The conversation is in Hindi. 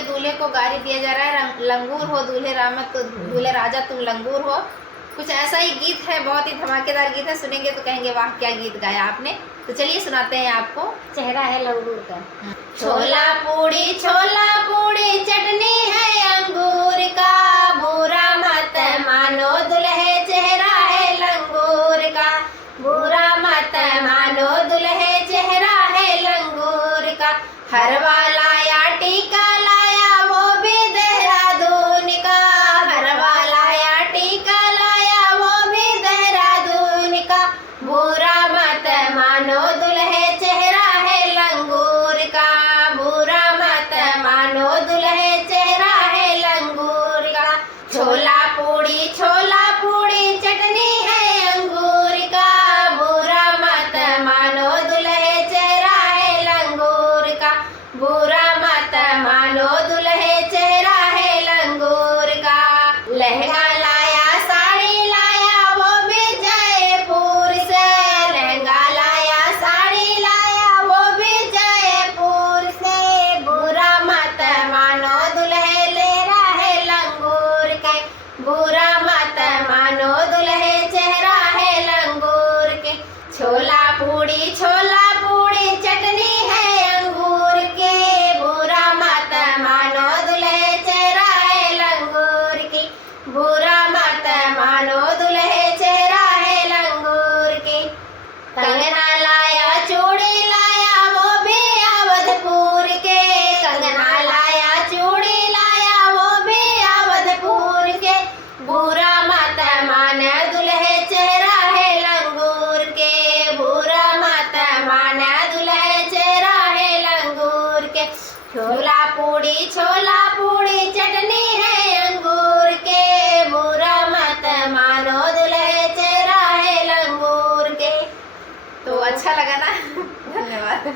ये दूल्हे को गाली दिया जा रहा है, लंगूर हो दूल्हे रामत तो दूल्हे राजा तुम लंगूर हो। कुछ ऐसा ही गीत है, बहुत ही धमाकेदार गीत है, सुनेंगे तो कहेंगे वाह क्या गीत गाया आपने। तो चलिए सुनाते हैं आपको। चेहरा है लंगूर का। छोला पूड़ी चटनी है अंगूर का, बुरा मत मानो दुल्हे चेहरा है लंगूर का, बुरा मत मानो दुल्हे चेहरा है लंगूर का। हरवा लाया टीका लाया वो भी देहरादून का, हरवा लाया टीका लाया वो भी देहरादून का। बुरा मत मानो दुल्हे चेहरा है लंगूर का, बुरा मत मानो दुल्हे चेहरा है लंगूर का। छोला पूड़ी चटनी है अंगूर का, बुरा मत मानो दुल्हे चेहरा है लंगूर का, बुरा मत मानो दुल्हे चेहरा है लंगूर का। लहंगा लाया साड़ी लाया वो भी जयपुर से, लहंगा लाया साड़ी लाया वो भी जयपुर से। बुरा मत मानो दुल्हे लेरा है लंगूर के, बुरा मत मानो दुल्हे चेहरा है लंगूर के। छोला पूड़ी चटनी है अंगूर के, बुरा मत मानो दुल्हे चेहरा है लंगूर की, बुरा मत मानो दुल्हे चेहरा है लंगूर की। कंगना लाया चूड़ी लाया वो भी अवधपुर के, कंगना लाया चूड़ी लाया वो भी अवधपुर के। बुरा मत मान दुल्हे चेहरा है लंगूर के, बुरा मत मान दुल्हे चेहरा है लंगूर के। छोला पूड़ी चटनी है अंगूर के, बुरा मत मानो दुल्हे चेहरा है लंगूर के। तो अच्छा लगा ना? धन्यवाद।